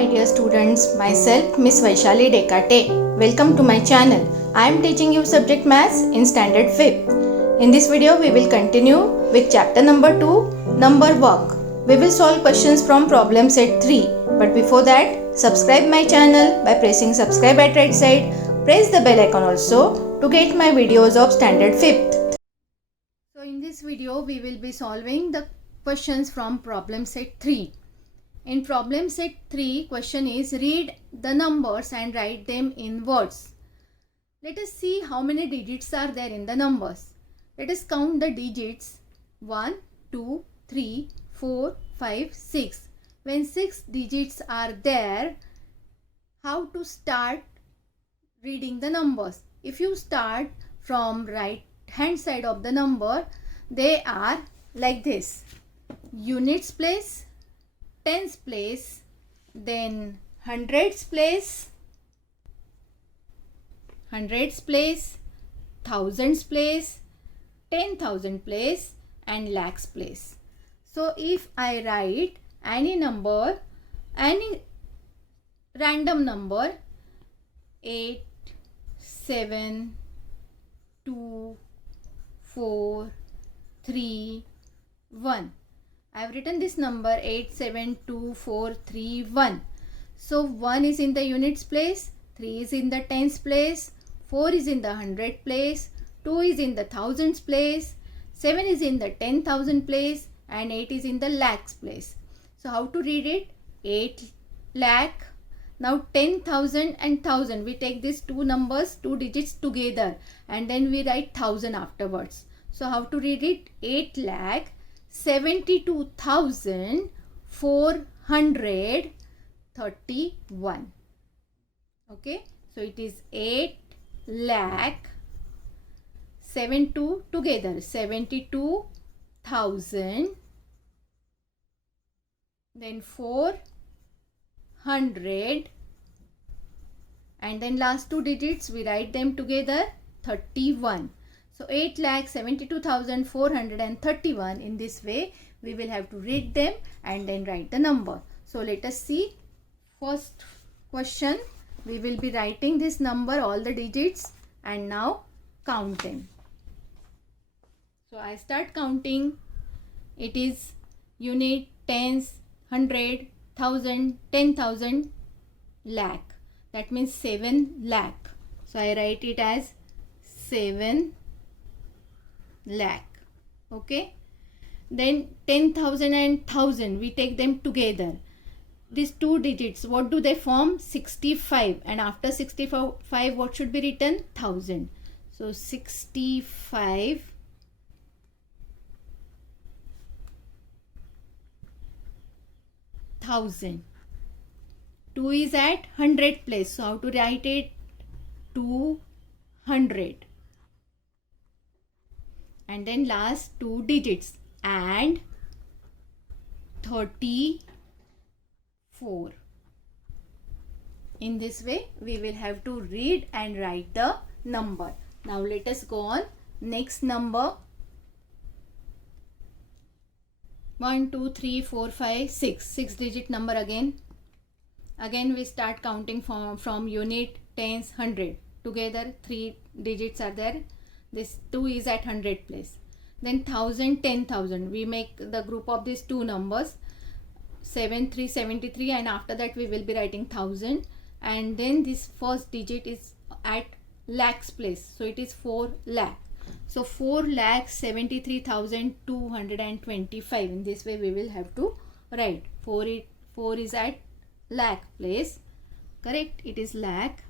my dear students, myself Miss Vaishali Dekate. Welcome to my channel. I am teaching you subject maths in standard 5th. In this video we will continue with chapter number 2, number work. We will solve questions from problem set 3. But before that, subscribe my channel by pressing subscribe at right side. Press the bell icon also to get my videos of standard 5th. So in this video we will be solving the questions from problem set 3. In problem set 3, question is read the numbers and write them in words. Let us see how many digits are there in the numbers. Let us count the digits 1, 2, 3, 4, 5, 6. When 6 digits are there, how to start reading the numbers? If you start from right hand side of the number, they are like this: units place, tens place, then hundreds place, thousands place, 10,000 place, and lakhs place. So if I write any number, any random number, 8, 7, 2, 4, 3, 1. I have written this number 872431. So 1 is in the units place, 3 is in the tens place, 4 is in the hundred place, 2 is in the thousands place, 7 is in the 10,000 place, and 8 is in the lakhs place. So how to read it? 8 lakh. Now 10,000 and 1000. We take these two numbers, two digits together, and then we write 1000 afterwards. So how to read it? 8 lakh 72,431. Okay, so it is 8 lakh 72 together 72,000, then 400, and then last two digits we write them together 31. So 8,72,431. In this way we will have to read them and then write the number. So let us see. First question, we will be writing this number, all the digits, and now count them. So I start counting. It is unit, tens, hundred, thousand, 10,000, lakh. That means 7 lakh. So I write it as 7 lakh. Okay, then 10,000 and 1,000, we take them together. These two digits, what do they form? 65, and after 65 what should be written? 1,000. So 65,000. 2 is at 100 place, so how to write it? 200. And then last two digits, and 34. In this way we will have to read and write the number. Now let us go on. Next number, 1, 2, 3, 4, 5, 6. 6 digit number again. Again we start counting from unit, tens, hundred. Together 3 digits are there. This 2 is at 100 place. Then 1,000, 10,000. We make the group of these two numbers, 7373, and after that we will be writing 1,000. And then this first digit is at lakhs place. So it is 4 lakh. So 4,73,225. In this way we will have to write. 4 is at lakh place. Correct? It is lakh.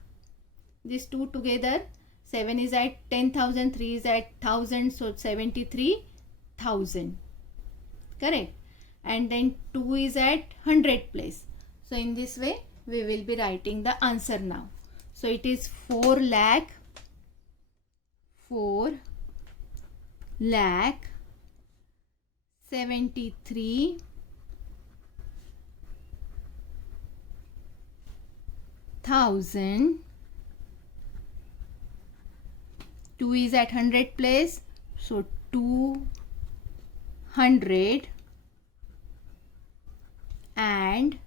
These two together, 7 is at 10,000, 3 is at 1,000, so 73,000. Correct? And then 2 is at 100 place. So in this way we will be writing the answer now. So it is 4 lakh 73,000. 2 is at 100 place, so 200, and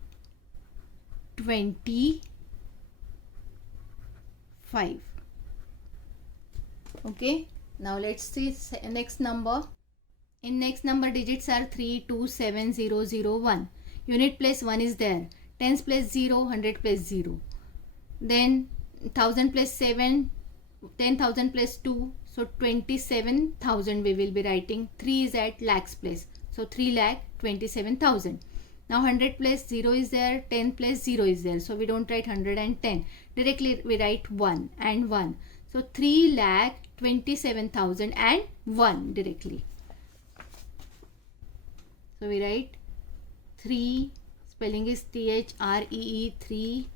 25. Okay, now let's see next number. In next number digits are 3, 2, 7, 0, 0, 1. Unit place 1 is there. Tens place 0, 100 place 0. Then 1000 place 7, 10,000 plus 2. So 27,000 we will be writing. 3 is at lakhs place. So 3 lakh 27,000. Now 100 plus 0 is there. 10 plus 0 is there. So we don't write 110. Directly we write 1 and 1. So 3 lakh 27,001 directly. So we write 3, spelling is THREE, 3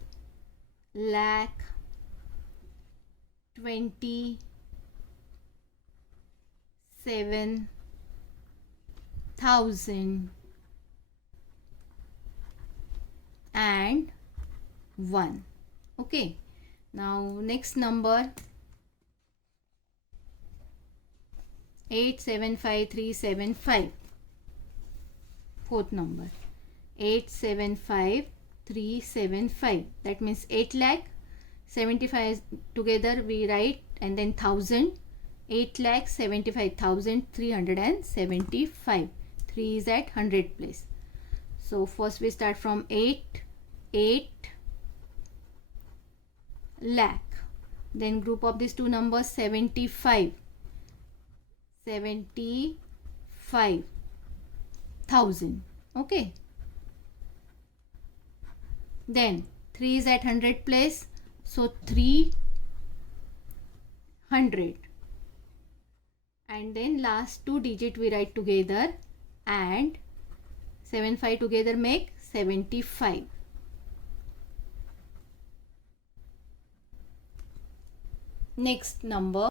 lakh 27,000 and 1. Okay, now next number 875375. Fourth number 875375. That means 8 lakh 75 together we write and then 1000. 8 lakh 75,375. 3 is at 100 place. So first we start from 8 lakh. Then group of these two numbers 75,000. Okay. Then 3 is at 100 place. So 300. And then last two digit we write together and 75 together make 75. Next number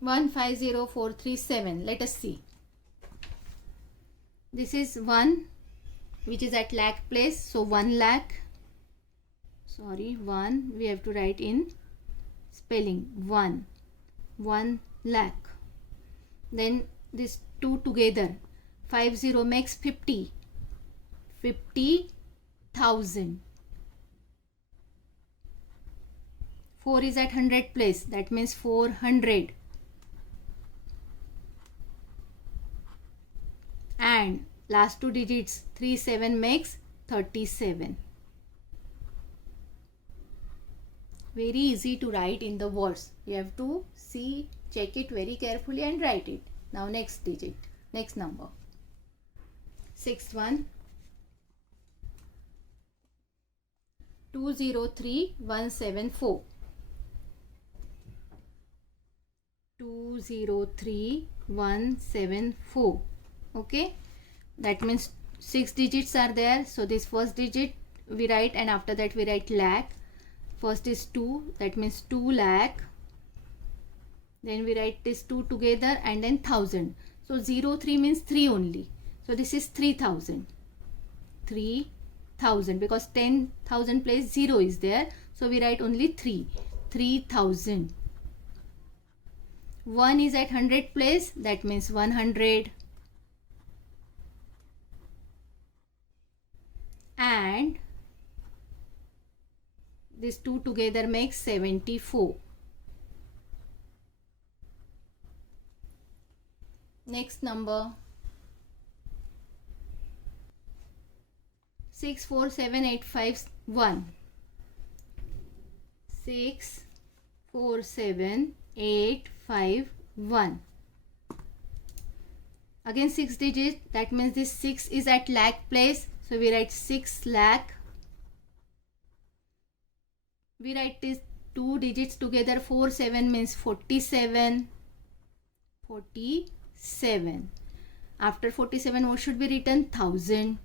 150437. Let us see. This is 1 which is at lakh place. So 1 lakh. Sorry, 1 we have to write in spelling 1 lakh. Then this 2 together 50 makes 50,000. 4 is at 100 place. That means 400. And last two digits 37 makes 37. Very easy to write in the words. You have to see, check it very carefully and write it. Now next digit, next number 61 203174. 203174. Okay, that means 6 digits are there. So this first digit we write and after that we write lakh. First is 2, that means 2 lakh. Then we write this 2 together and then 1000. So 03 means 3 only. So this is 3000. 3000 because 10,000 place 0 is there. So we write only 3. 3000. 1 is at 100 place. That means 100. And these two together makes 74. Next number 647851. 647851. Again 6 digits. That means this 6 is at lakh place. So we write 6 lakh. We write these two digits together. 47 means 47. 47. After 47 what should be written? 1000.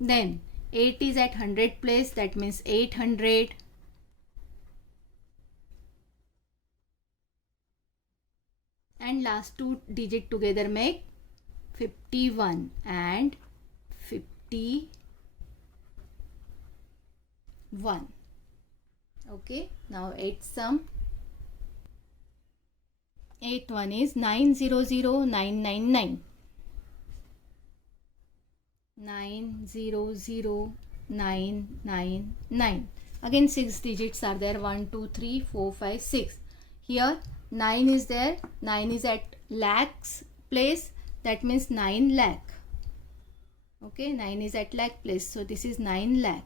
Then 8 is at 100 place. That means 800. And last two digit together make 51 and 51. Okay, now 8 sum. 8th one is 900999. 900,999. Again 6 digits are there, 1 2 3 4 5 6. Here 9 is there, 9 is at lakhs place, that means 9 lakh. Okay, 9 is at lakh place, so this is 9 lakh.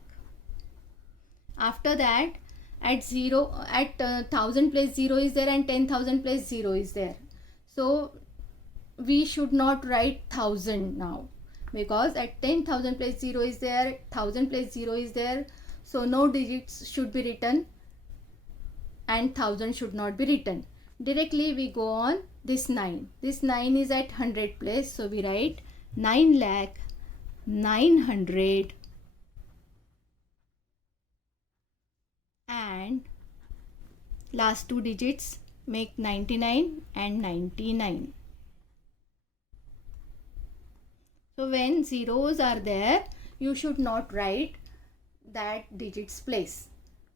After that, at 1000 place 0 is there and 10,000 place 0 is there. So we should not write 1000 now, because at 10,000 place 0 is there, 1000 place 0 is there, so no digits should be written and 1000 should not be written. Directly we go on this 9. This 9 is at 100 place, so we write 9,900,000 and last two digits make 99 and 99. So when zeros are there, you should not write that digits place.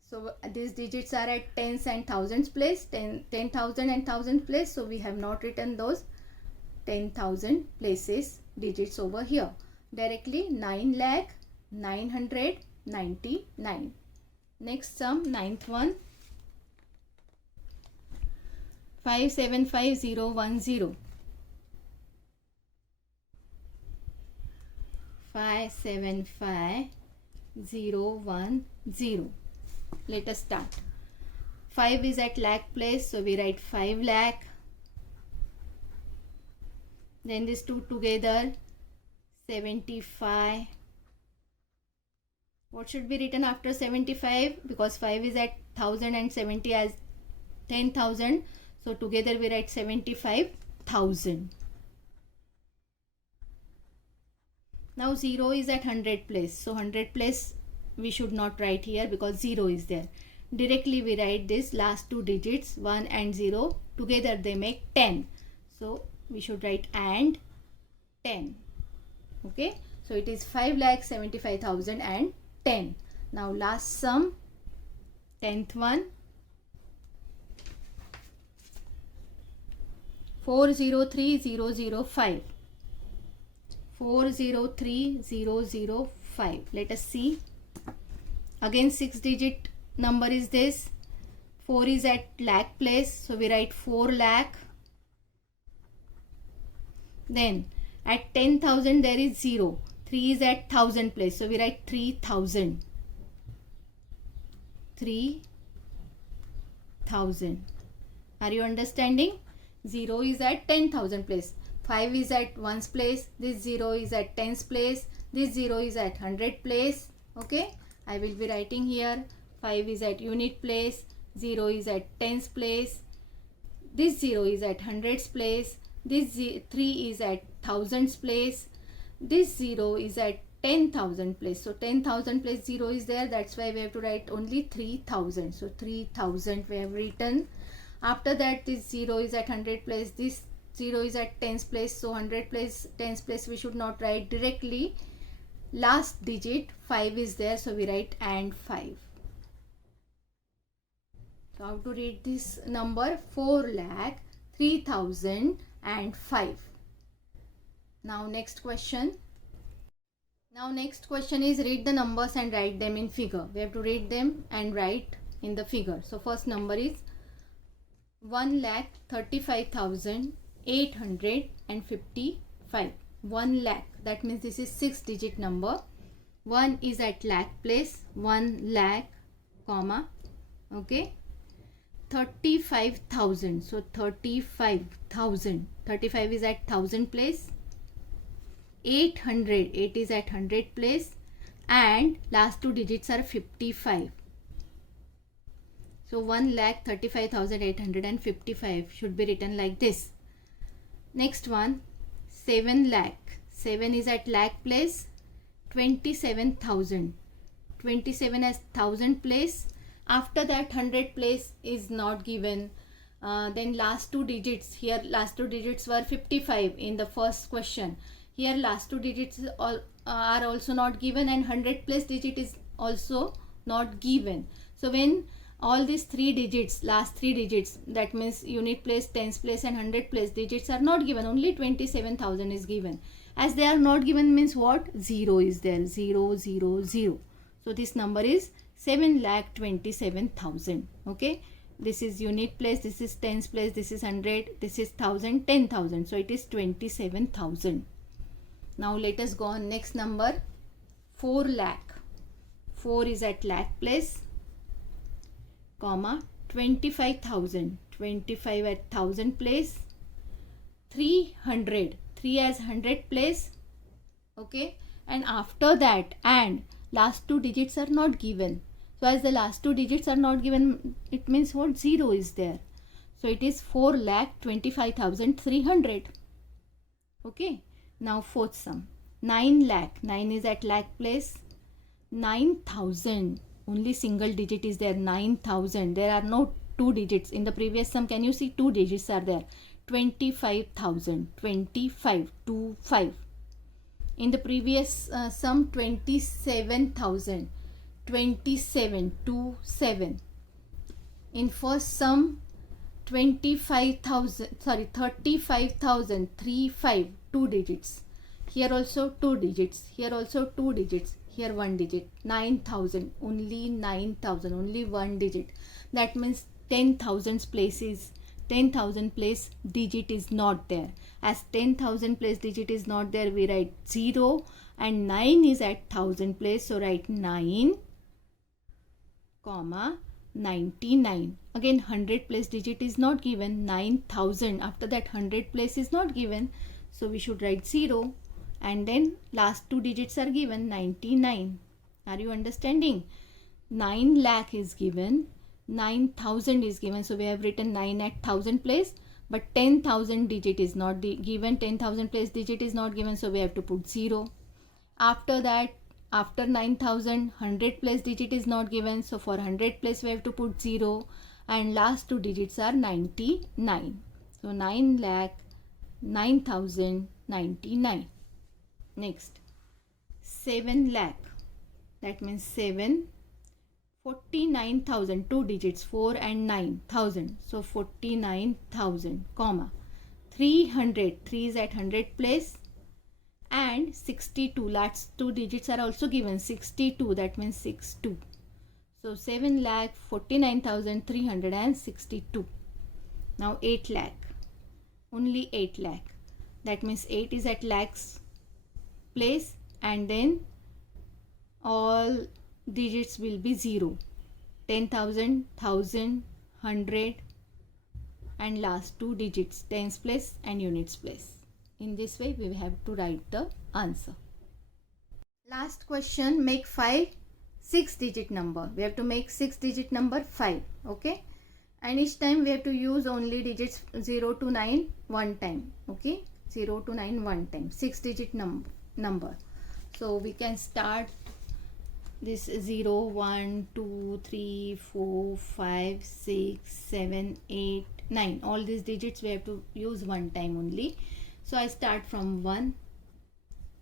So these digits are at tens and thousands place, 10,000 and thousand place, so we have not written those 10,000 places digits over here. Directly 9,999,000. Next sum, ninth one, 575,010. 575,010. Let us start. 5 is at lakh place, so we write 5 lakh. Then these two together, 75. What should be written after 75? Because 5 is at 1000 and 70 as 10,000. So together we write 75,000. Now 0 is at 100 place. So 100 place we should not write here because 0 is there. Directly we write this last two digits 1 and 0. Together they make 10. So we should write and 10. Okay. So it is 5,75,010. Now last sum, 10th one, 403,005. 403,005. Let us see. Again 6 digit number is this. 4 is at lakh place, so we write 4 lakh. Then at 10,000 there is 0. 3 is at 1000 place, so we write 3,000. 3,000. Are you understanding? 0 is at 10,000 place. 5 is at ones place. This 0 is at tens place. This 0 is at 100 place. Okay. I will be writing here. 5 is at unit place. 0 is at tens place. This 0 is at hundreds place. This 3 is at thousands place. This 0 is at 10,000 place. So 10,000 place 0 is there. That's why we have to write only 3,000. So 3,000 we have written. After that this 0 is at 100 place. This 0 is at tens place. So 100 place, tens place we should not write directly. Last digit 5 is there. So we write and 5. So how to read this number? 4,03,005. Now next question. Is read the numbers and write them in figure. We have to read them and write in the figure. So first number is 1,35,855. 1 lakh. That means this is 6 digit number. 1 is at lakh place. 1 lakh, comma. Okay. 35,000. So 35,000. 35 is at 1000 place. 800. 8 is at 100 place. And last two digits are 55. So 1,35,855 should be written like this. Next one, 7 lakh. 7 is at lakh place. 27,000. 27 as 1000 place. After that 100 place is not given. Then last two digits. Here last two digits were 55 in the first question. Here last two digits are also not given and 100 place digit is also not given. So when all these three digits, last three digits, that means unit place, tens place and 100 place digits are not given, only 27,000 is given. As they are not given means what? 0 is there. 0, 0, 0. So this number is 7,27,000. Okay. This is unit place, this is tens place, this is 100, this is 1000, 10,000. So it is 27,000. Now let us go on next number. 4 lakh. 4 is at lakh place, comma 25,000. 25 at 1000 place. 300. 3 as 100 place. Okay. And after that, and last two digits are not given. So as the last two digits are not given, it means what? 0 is there. So it is 4,25,300. Okay. Now fourth sum. 9 lakh. 9 is at lakh place. 9,000. Only single digit is there. 9,000. There are no two digits. In the previous sum, can you see two digits are there? 25,000. 25. 25. In the previous sum, 27,000. 27, 27. In first sum, 35,000, 35,000, 35, two digits. Here also two digits. Here also two digits. Here one digit. 9,000, only 9,000, only one digit. That means 10,000 places. 10,000 place digit is not there. As 10,000 place digit is not there, we write 0, and 9 is at 1000 place. So write 9, comma 99. Again 100 place digit is not given. 9,000. After that 100 place is not given. So we should write 0. And then last two digits are given. 99. Are you understanding? 9 lakh is given. 9,000 is given. So we have written 9 at 1000 place. But 10,000 digit is not given. 10,000 place digit is not given. So we have to put 0. After that, after 9,000, 100 place digit is not given. So for 100 place we have to put 0. And last two digits are 99. So 9 lakh, 9,099. Next, 7 lakh. That means 7, 49,000. Two digits, 4 and 9,000. So 49,000, comma 300. 3 is at 100 place. And 62, last two digits are also given. 62, that means 62. So 7,49,362. Now 8 lakh. Only 8 lakh. That means 8 is at lakhs place, and then all digits will be 0. 10,000, 1,000, 100, and last two digits, tens place and units place. In this way, we have to write the answer. Last question, make 5 6-digit number. We have to make 6-digit number 5. Okay. And each time we have to use only digits 0 to 9 one time. Okay. 0 to 9 one time. 6-digit number. So we can start this 0, 1, 2, 3, 4, 5, 6, 7, 8, 9. All these digits we have to use one time only. So I start from 1,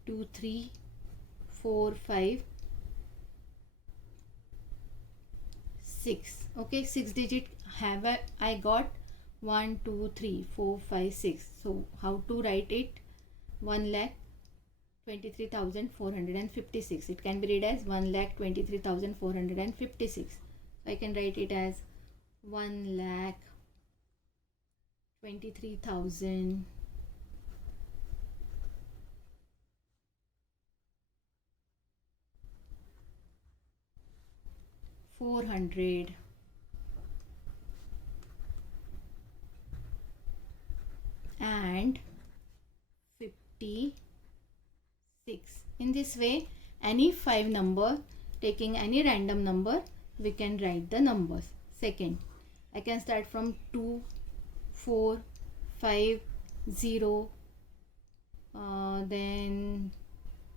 2, 3, 4, 5, 6. Okay, 6 digit have I got 1, 2, 3, 4, 5, 6. So how to write it? 1,23,456. It can be read as 1,23,456. So I can write it as 1,23,000 400 and 56. In this way, any 5 number, taking any random number, we can write the numbers. Second, I can start from 2, 4, 5, 0, then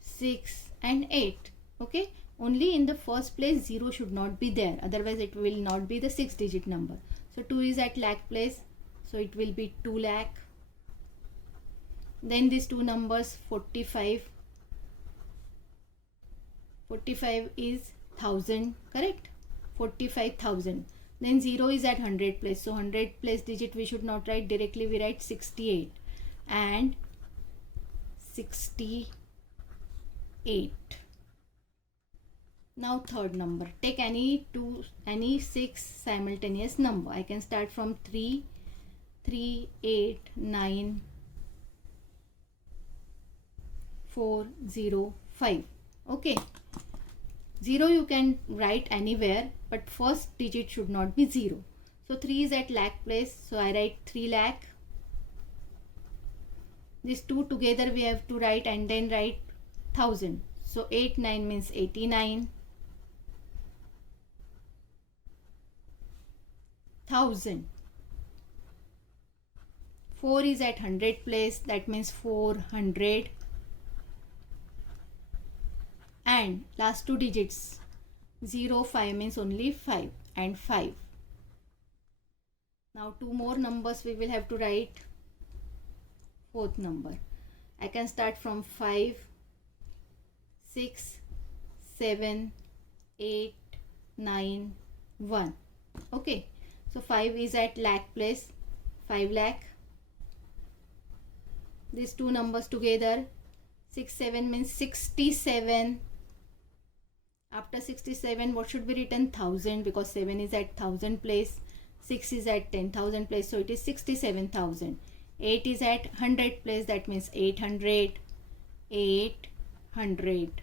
6 and 8. Okay. Only in the first place 0 should not be there, otherwise it will not be the 6-digit number. So 2 is at lakh place, so it will be 2 lakh. Then these two numbers 45. 45 is 1000, correct? 45,000. Then 0 is at 100 place, so 100 place digit we should not write directly, we write 68. And 68. Now third number. Take any 6 simultaneous number. I can start from 3, 8, 9, 4, 0, 5. Okay. 0 you can write anywhere, but first digit should not be 0. So 3 is at lakh place, so I write 3 lakh. These two together we have to write and then write 1000. So 8, 9 means 89. 1000. 4 is at 100 place, that means 400. And last two digits 0, 5 means only 5 and 5. Now two more numbers we will have to write. Fourth number. I can start from 5, 6, 7, 8, 9, 1. Okay. So 5 is at lakh place, 5 lakh. These two numbers together, 6, 7 means 67. After 67, what should be written? 1000, because 7 is at 1000 place, 6 is at 10,000 place, so it is 67,000. 8 is at 100 place, that means 800. 800.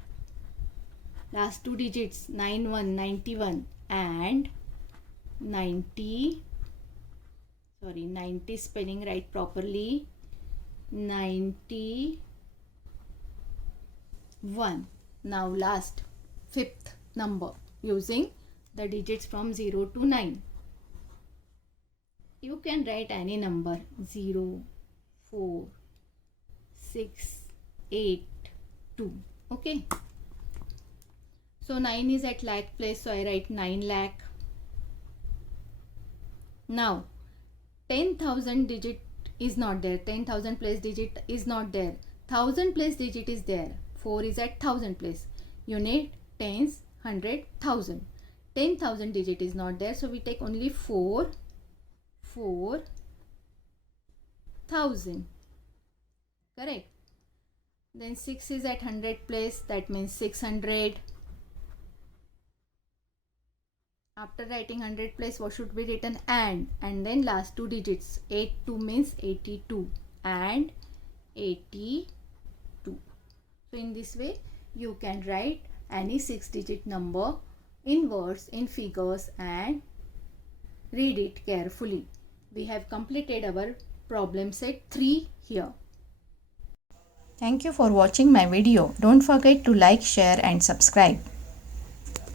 Last two digits 91, 91 and 90 spelling right properly, 91. Now last fifth number using the digits from 0 to 9. You can write any number, 0, 4, 6, 8, 2. Okay. So 9 is at lakh place, so I write 9 lakh. Now 10,000 digit is not there, 10,000 place digit is not there, 1000 place digit is there. 4 is at 1000 place. You need tens, 100, 1000. 10,000 digit is not there, so we take only 4,000. Correct. Then 6 is at 100 place, that means 600. After writing 100 place, what should be written? And then last two digits, 82 means 82 and 82. So in this way you can write any 6-digit number in words, in figures, and read it carefully. We have completed our problem set 3 here. Thank you for watching my video. Don't forget to like, share and subscribe.